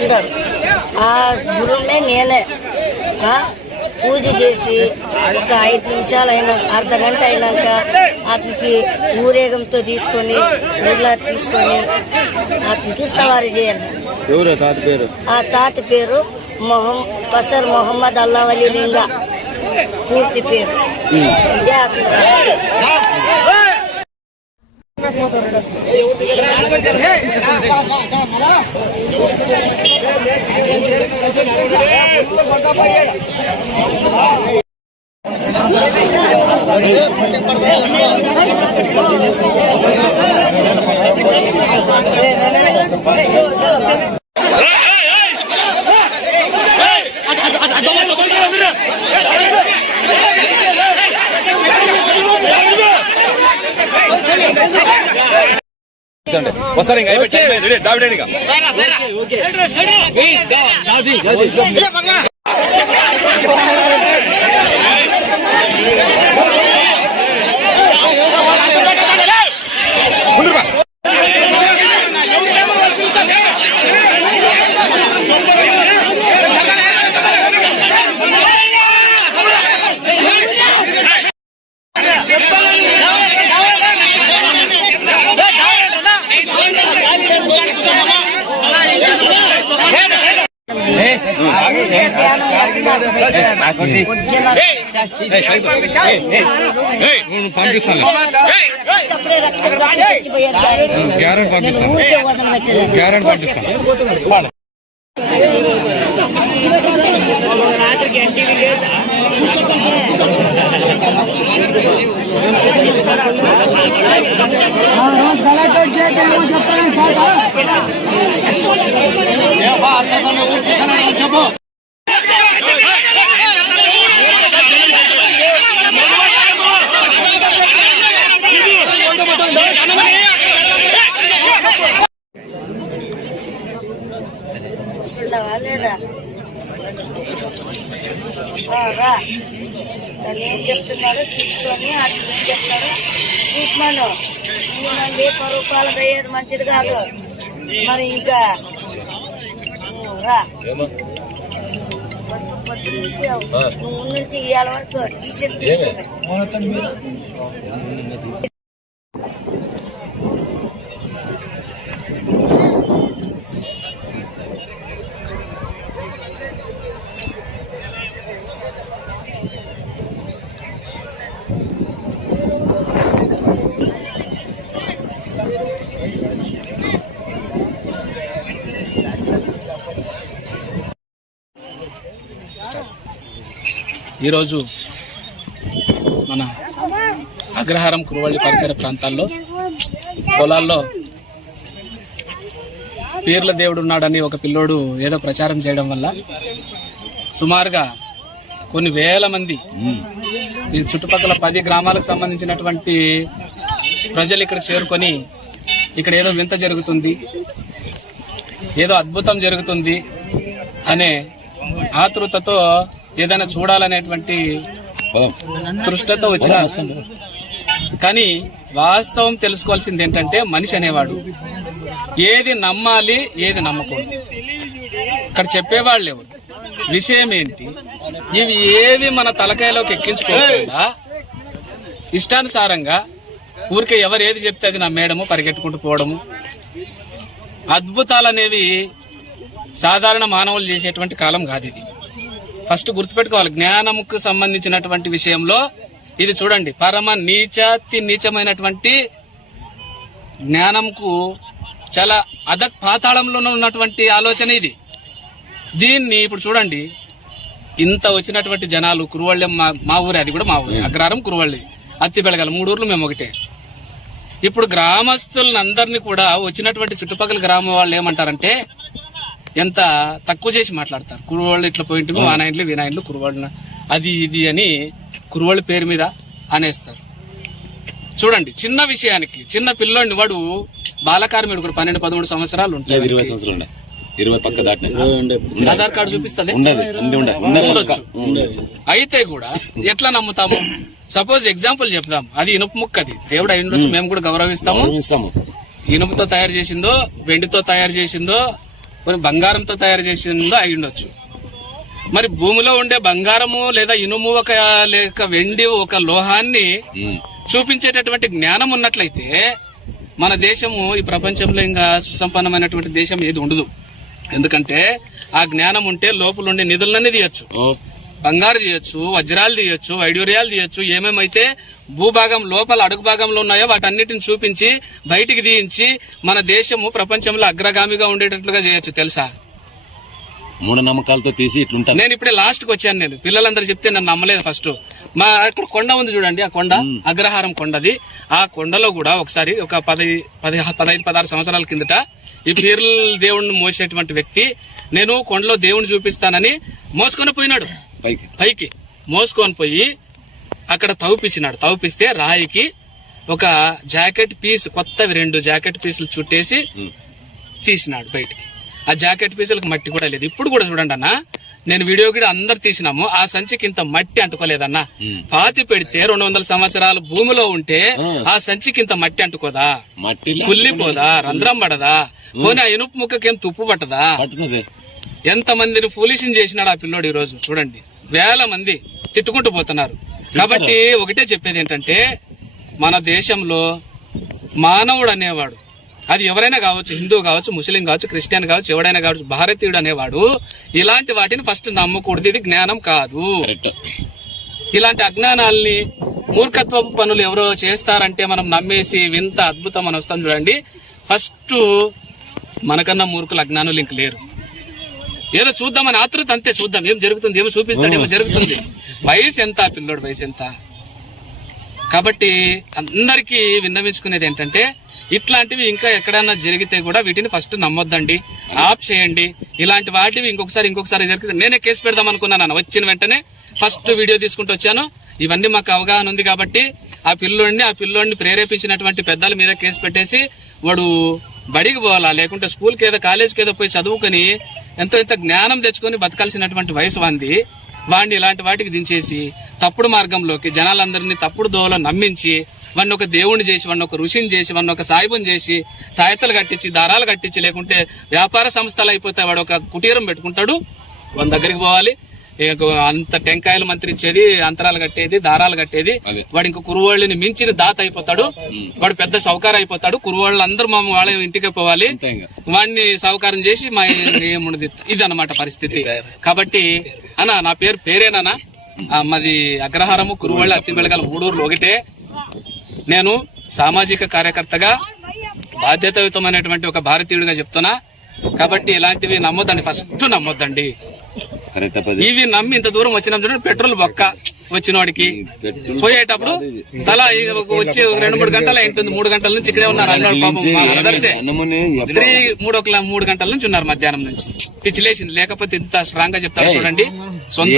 కూర్చుంటాడు. ఆ గురువునే నేనే పూజ చేసి ఒక 5 నిమిషాలు అయినా అర్ధ గంట అయినాక అతనికి ఊరేగంతో తీసుకొని ఊర్లా తీసుకొని అతనికి సవారీ చేయాలి. ఆ తాత పేరు పసర్ మొహమ్మద్ అల్లావలి లింగా పూర్తి పేరు. ఇదే అతను. వస్తారు ఇంకా దావిడేనిగా పంపిస్తాను లేదా ఏం చెప్తున్నారో తీసుకొని అటు చెప్తారు చూస్తున్నాను. 10 రూపాయలు అయ్యేది మంచిది కాదు. మరి ఇంకా పొద్దు నుంచి నువ్వు నుంచి ఇవాళ వరకు తీసేది. ఈరోజు మన అగ్రహారం కురువల్లి పరిసర ప్రాంతాల్లో పొలాల్లో పీర్ల దేవుడు ఉన్నాడని ఒక పిల్లోడు ఏదో ప్రచారం చేయడం వల్ల సుమారుగా కొన్ని వేల మంది ఈ చుట్టుపక్కల 10 గ్రామాలకు సంబంధించినటువంటి ప్రజలు ఇక్కడ చేరుకొని ఇక్కడ ఏదో వింత జరుగుతుంది, ఏదో అద్భుతం జరుగుతుంది అనే ఆతృతతో ఏదైనా చూడాలనేటువంటి తృష్టతో వచ్చిన. కానీ వాస్తవం తెలుసుకోవాల్సింది ఏంటంటే మనిషి అనేవాడు ఏది నమ్మాలి ఏది నమ్మకూడదు. ఇక్కడ చెప్పేవాళ్ళు ఎవరు, విషయం ఏంటి, ఇవి ఏవి మన తలకాయలోకి ఎక్కించుకోకుండా ఇష్టానుసారంగా ఊరికే ఎవరు ఏది చెప్తే అది నమ్మేయడము, పరిగెట్టుకుంటూ పోవడము. అద్భుతాలనేవి సాధారణ మానవులు చేసేటువంటి కాలం కాదు ఇది. ఫస్ట్ గుర్తుపెట్టుకోవాలి, జ్ఞానముకు సంబంధించినటువంటి విషయంలో ఇది చూడండి, పరమ నీచమైనటువంటి జ్ఞానంకు చాలా పాతాళంలోనే ఉన్నటువంటి ఆలోచన ఇది. దీన్ని ఇప్పుడు చూడండి, ఇంత వచ్చినటువంటి జనాలు కురువళ్ళెం మా ఊరే, అది కూడా మా ఊరే, అగ్రహారం కురువళ్ళి, అత్తిబెళగల 3 ఊర్లు మేము ఒకటే. ఇప్పుడు గ్రామస్తులందరినీ కూడా వచ్చినటువంటి చుట్టుపక్కల గ్రామం వాళ్ళు ఏమంటారంటే ఎంత తక్కువ చేసి మాట్లాడతారు. కురువాళ్ళు ఇట్లా పోయింటు ఆనాయన్లు వినాయన్లు కురువాళ్ళ అది ఇది అని కురువాళ్ళ పేరు మీద అనేస్తారు. చూడండి, చిన్న విషయానికి చిన్న పిల్లోడిని వాడు బాలకార్మికుడు 12-13 సంవత్సరాలు ఉంటాయి, 20 సంవత్సరాలు 20 పక్క దాటిన ఆధార్ కార్డు చూపిస్తుంది. అయితే కూడా ఎట్లా నమ్ముతాము? సపోజ్ ఎగ్జాంపుల్ చెప్దాం, అది ఇనుప ముక్క, అది దేవుడు అయి ఉండొచ్చు, మేము కూడా గౌరవిస్తాము. ఇనుపుతో తయారు చేసిందో వెండితో తయారు చేసిందో కొన్ని బంగారంతో తయారు చేసిందో అయి ఉండొచ్చు. మరి భూమిలో ఉండే బంగారము లేదా ఇనుము లేక వెండి ఒక లోహాన్ని చూపించేటటువంటి జ్ఞానం ఉన్నట్లయితే మన దేశము ఈ ప్రపంచంలో ఇంకా సుసంపన్నమైనటువంటి దేశం ఏది ఉండదు. ఎందుకంటే ఆ జ్ఞానం ఉంటే లోపలుండే నిధులన్నీ తీయచ్చు, బంగారు తీయచ్చు, వజ్రాలు తీయచ్చు, వైడూర్యాలు తీయచ్చు, ఏమేమైతే భూభాగం లోపల అడుగు భాగంలో ఉన్నాయో వాటన్నిటిని చూపించి బయటికి తీయించి మన దేశము ప్రపంచంలో అగ్రగామిగా ఉండేటట్లుగా చేయొచ్చు. తెలుసా? మూఢనమ్మకాలతో తీసి ఇట్లుంటారు. నేను ఇప్పుడే లాస్ట్ కి వచ్చాను. నేను పిల్లలందరూ చెప్తే నన్ను నమ్మలేదు. ఫస్ట్ మా అక్కడ కొండ ఉంది చూడండి, ఆ కొండ అగ్రహారం కొండది. ఆ కొండలో కూడా ఒకసారి ఒక 15-16 సంవత్సరాల కిందట ఈ పీర్ల దేవుణ్ణి మోసేటువంటి వ్యక్తి నేను కొండలో దేవుణ్ణి చూపిస్తానని మోసుకొని పోయినాడు. పైకి మోసుకొని పోయి అక్కడ తవ్విపించినాడు. తవ్విపిస్తే రాయికి ఒక జాకెట్ పీస్, కొత్తవి 2 జాకెట్ పీసులు చుట్టేసి తీసినాడు బయటికి. ఆ జాకెట్ పీసులకు మట్టి కూడా లేదు. ఇప్పుడు కూడా చూడండి అన్న, నేను వీడియో కూడా అందరు తీసినాము. ఆ సంచికి ఇంత మట్టి అంటుకోలేదన్నా. పాతి పెడితే 200 సంవత్సరాలు భూమిలో ఉంటే ఆ సంచికి ఇంత మట్టి అంటుకోదా? కుళ్ళిపోదా? రంధ్రం పడదా? పోనీ ఆ ఇనుపు ముక్కకేం తుప్పు పట్టదా? ఎంత మందిని ఫూలిషన్ చేసినాడు ఆ పిల్లోడు. ఈ రోజు చూడండి, వేల మంది తిట్టుకుంటూ పోతున్నారు. కాబట్టి ఒకటే చెప్పేది ఏంటంటే, మన దేశంలో మానవుడు అనేవాడు, అది ఎవరైనా కావచ్చు, హిందూ కావచ్చు, ముస్లిం కావచ్చు, క్రిస్టియన్ కావచ్చు, ఎవడైనా కావచ్చు, భారతీయుడు అనేవాడు ఇలాంటి వాటిని ఫస్ట్ నమ్మకూడదు. ఇది జ్ఞానం కాదు. ఇలాంటి అజ్ఞానాల్ని, మూర్ఖత్వ పనులు ఎవరో చేస్తారంటే మనం నమ్మేసి వింత అద్భుతం అని వస్తాం చూడండి. ఫస్ట్ మనకన్నా మూర్ఖులు అజ్ఞానులు ఇంక లేరు. ఏదో చూద్దామని ఆతృత, అంతే. చూద్దాం ఏం జరుగుతుంది, ఏమో చూపిస్తాడు, ఏమో జరుగుతుంది. వయసు ఎంత పిల్లోడు, వయసు ఎంత? కాబట్టి అందరికీ విన్నవించుకునేది ఏంటంటే, ఇట్లాంటివి ఇంకా ఎక్కడైనా జరిగితే కూడా వీటిని ఫస్ట్ నమ్మొద్దండి, ఆఫ్ చేయండి. ఇలాంటి వాటివి ఇంకొకసారి జరిగితే నేనే కేసు పెడదాం అనుకున్నాను. వచ్చిన వెంటనే ఫస్ట్ వీడియో తీసుకుంటూ వచ్చాను. ఇవన్నీ మాకు అవగాహన ఉంది కాబట్టి ఆ పిల్లోడిని ప్రేరేపించినటువంటి పెద్దల మీద కేసు పెట్టేసి వాడు బడికి పోవాలా, లేకుంటే స్కూల్కి ఏదో కాలేజ్కి ఏదో పోయి చదువుకొని ఎంతో జ్ఞానం తెచ్చుకొని బతకాల్సినటువంటి వయసు వాడిని ఇలాంటి వాటికి దించేసి తప్పుడు మార్గంలోకి జనాలందరినీ తప్పుడు దోవలో నమ్మించి వాడిని ఒక దేవుణ్ణి చేసి, వాడిని ఒక ఋషిని చేసి, వాడిని ఒక సాయిబుని చేసి, తాయతలు కట్టించి, దారాలు కట్టించి, లేకుంటే వ్యాపార సంస్థలు అయిపోతే వాడు ఒక కుటీరం పెట్టుకుంటాడు. వాని దగ్గరికి పోవాలి, అంత టెంకాయలు మంత్రిచ్చేది, అంతరాలు కట్టేది, దారాలు కట్టేది. వాడు ఇంకో కురువాళ్ళని మించిన దాత అయిపోతాడు. వాడు పెద్ద సౌకారం అయిపోతాడు. కురువాళ్ళు అందరూ మా వాళ్ళ ఇంటికి పోవాలి, వాడిని సౌకారం చేసి మా ఏముండదు. ఇది అన్నమాట పరిస్థితి. కాబట్టి అన్నా, నా పేరేనా మాది అగ్రహారము, కురువాళ్ళు, అత్తిబెళగాల 3 ఊర్లు ఒకటే. నేను సామాజిక కార్యకర్తగా బాధ్యతాయుతమైనటువంటి ఒక భారతీయుడిగా చెప్తున్నా. కాబట్టి ఇలాంటివి నమ్మొద్దండి, ఫస్ట్ నమ్మొద్దండి. ఇవి నమ్మి ఇంత దూరం వచ్చిన పెట్రోల్ బొక్క వచ్చినోడికి పోయేటప్పుడు తల వచ్చి 2-3 గంటలు అయింటుంది. 3 గంటల నుంచి ఇక్కడే ఉన్నారు. 3 గంటల నుంచి ఉన్నారు మధ్యాహ్నం నుంచి. పిచ్చిలేసింది. లేకపోతే ఇంత స్ట్రాంగ్ గా చెప్తారు చూడండి. సొంత